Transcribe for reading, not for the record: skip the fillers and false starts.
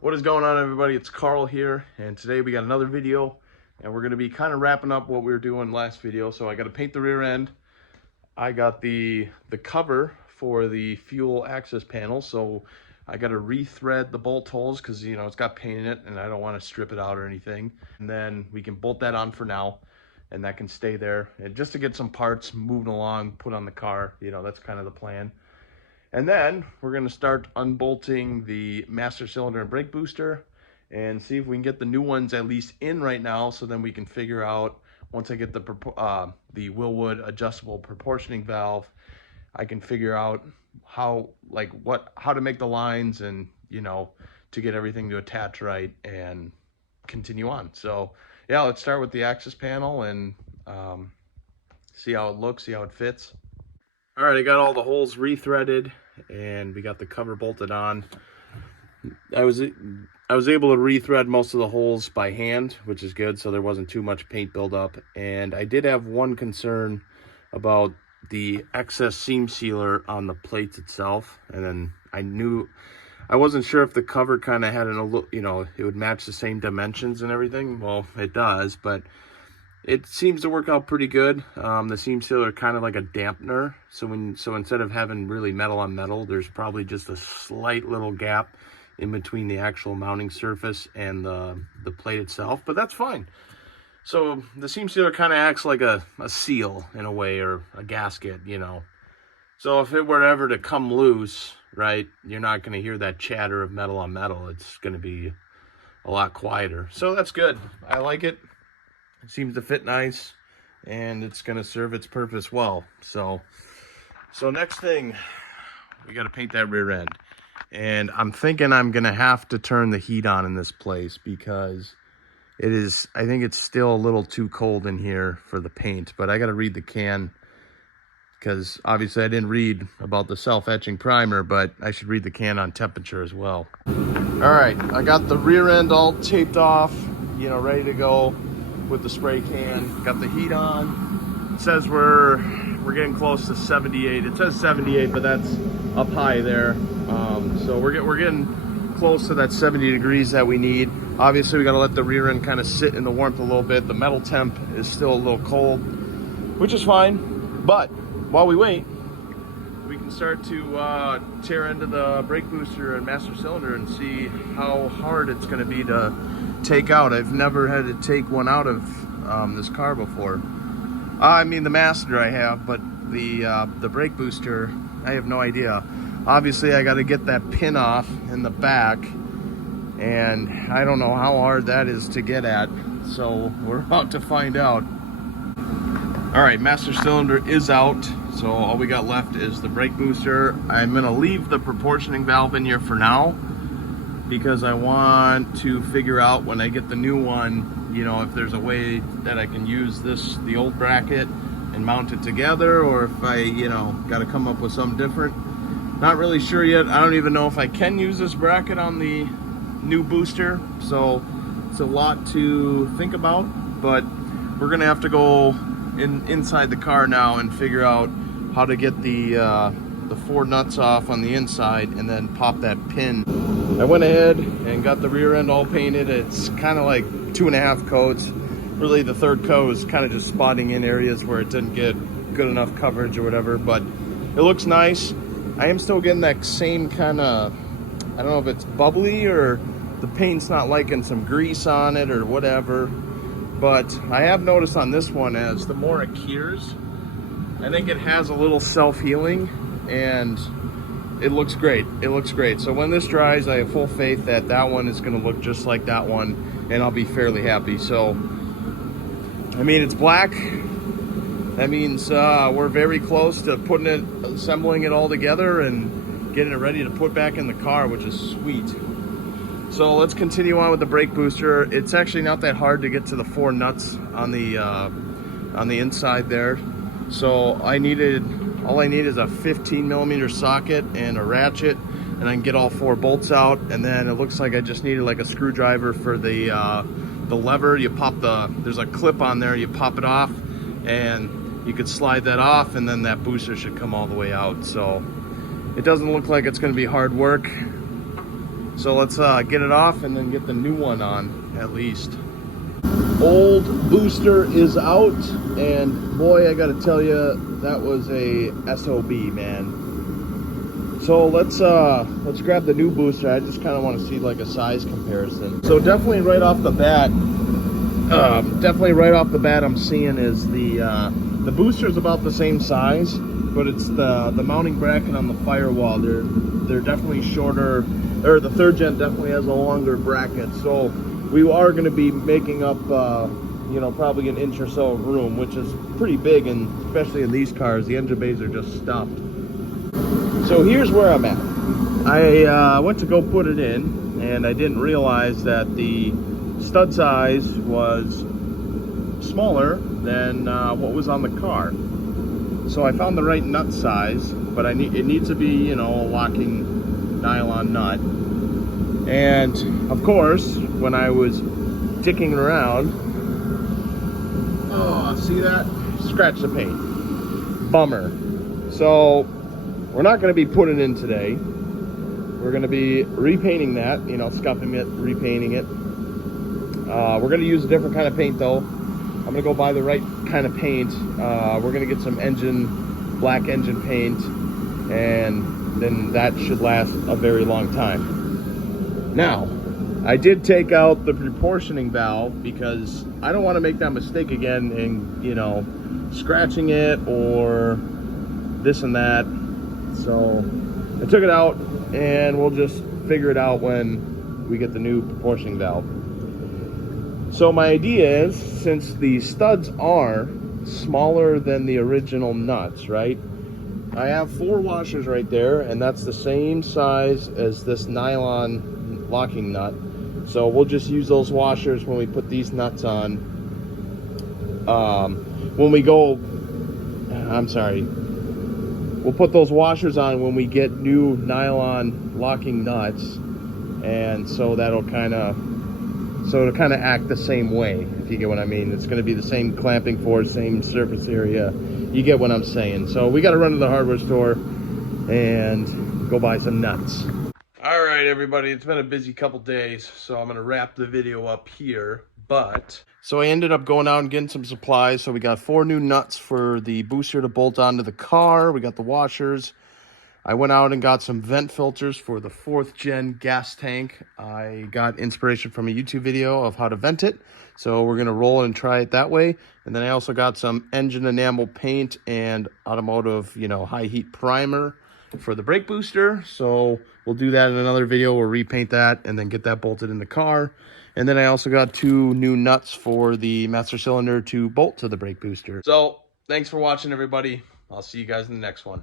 What is going on, everybody? It's Carl here, and today we got another video, and we're going to be kind of wrapping up what we were doing last video. So I got to paint the rear end. I got the cover for the fuel access panel, so I got to rethread the bolt holes because, you know, it's got paint in it, and I don't want to strip it out or anything. And then we can bolt that on for now, and that can stay there. And just to get some parts moving along, put on the car, you know, that's kind of the plan. And then we're going to start unbolting the master cylinder and brake booster and see if we can get the new ones at least in right now, so then we can figure out, once I get the Willwood adjustable proportioning valve, I can figure out how to make the lines and, you know, to get everything to attach right and continue on. So yeah, let's start with the access panel and see how it looks, see how it fits. All right, I got all the holes rethreaded and we got the cover bolted on. I was able to rethread most of the holes by hand, which is good, so there wasn't too much paint buildup. And I did have one concern about the excess seam sealer on the plates itself, and then I wasn't sure if the cover kind of had you know, it would match the same dimensions and everything. Well, it does, but it seems to work out pretty good. The seam sealer kind of like a dampener, so instead of having really metal on metal, there's probably just a slight little gap in between the actual mounting surface and the plate itself, but that's fine. So the seam sealer kind of acts like a seal in a way, or a gasket, you know. So if it were ever to come loose, right, you're not going to hear that chatter of metal on metal. It's going to be a lot quieter. So that's good. I like it. It seems to fit nice, and it's going to serve its purpose well. So next thing, we got to paint that rear end. And I'm thinking I'm going to have to turn the heat on in this place because I think it's still a little too cold in here for the paint. But I got to read the can, because obviously I didn't read about the self-etching primer, but I should read the can on temperature as well. All right, I got the rear end all taped off, you know, ready to go with the spray can. Got the heat on. It says we're getting close to 78. It says 78, but that's up high there. So we're getting close to that 70 degrees that we need. Obviously, we got to let the rear end kind of sit in the warmth a little bit. The metal temp is still a little cold, which is fine. But while we wait, we can start to tear into the brake booster and master cylinder and see how hard it's going to be to take out. I've never had to take one out of this car before. I mean, the master I have, but the brake booster, I have no idea. Obviously, I got to get that pin off in the back, and I don't know how hard that is to get at, so we're about to find out. All right, master cylinder is out, so all we got left is the brake booster. I'm going to leave the proportioning valve in here for now, because I want to figure out when I get the new one, you know, if there's a way that I can use the old bracket and mount it together, or if I, you know, got to come up with something different. Not really sure yet. I don't even know if I can use this bracket on the new booster, so it's a lot to think about, but we're gonna have to go inside the car now and figure out how to get the 4 nuts off on the inside and then pop that pin. I went ahead and got the rear end all painted. It's kind of like 2.5 coats. Really, the third coat is kind of just spotting in areas where it didn't get good enough coverage or whatever, but it looks nice. I am still getting that same kind of, I don't know if it's bubbly or the paint's not liking some grease on it or whatever, but I have noticed on this one, as the more it cures, I think it has a little self-healing, and it looks great. It looks great. So when this dries, I have full faith that that one is going to look just like that one, and I'll be fairly happy. So, I mean, it's black. That means we're very close to assembling it all together and getting it ready to put back in the car, which is sweet. So let's continue on with the brake booster. It's actually not that hard to get to the 4 nuts on the inside there. So all I need is a 15mm socket and a ratchet, and I can get all 4 bolts out. And then it looks like I just needed like a screwdriver for the lever. You pop there's a clip on there, you pop it off, and you could slide that off, and then that booster should come all the way out. So it doesn't look like it's going to be hard work. So let's get it off and then get the new one on at least. Old booster is out, and boy, I gotta tell you, that was a SOB, man. So let's grab the new booster. I just kind of want to see like a size comparison. So definitely right off the bat, I'm seeing is the booster is about the same size, but it's the mounting bracket on the firewall. They're definitely shorter, or the third gen definitely has a longer bracket. So we are going to be making up, you know, probably an inch or so of room, which is pretty big, and especially in these cars, the engine bays are just stuffed. So here's where I'm at. I went to go put it in, and I didn't realize that the stud size was smaller than what was on the car. So I found the right nut size, but it needs to be, you know, a locking nylon nut. And of course, when I was dicking around, oh, see that? Scratch the paint. Bummer. So we're not going to be putting it in today. We're going to be repainting that, you know, scuffing it, repainting it. We're going to use a different kind of paint though. I'm going to go buy the right kind of paint. We're going to get some black engine paint, and then that should last a very long time. Now, I did take out the proportioning valve because I don't want to make that mistake again and, you know, scratching it or this and that. So I took it out, and we'll just figure it out when we get the new proportioning valve. So my idea is, since the studs are smaller than the original nuts, right? I have 4 washers right there, and that's the same size as this nylon locking nut. So we'll just use those washers when we put these nuts on. We'll put those washers on when we get new nylon locking nuts, and so it'll kind of act the same way, if you get what I mean. It's going to be the same clamping force, same surface area. You get what I'm saying. So we got to run to the hardware store and go buy some nuts. All right, everybody, it's been a busy couple days, so I'm going to wrap the video up here. So I ended up going out and getting some supplies. So we got 4 new nuts for the booster to bolt onto the car. We got the washers. I went out and got some vent filters for the 4th gen gas tank. I got inspiration from a YouTube video of how to vent it, so we're going to roll and try it that way. And then I also got some engine enamel paint and automotive, you know, high heat primer for the brake booster. So we'll do that in another video. We'll repaint that and then get that bolted in the car. And then I also got 2 new nuts for the master cylinder to bolt to the brake booster. So thanks for watching, everybody. I'll see you guys in the next one.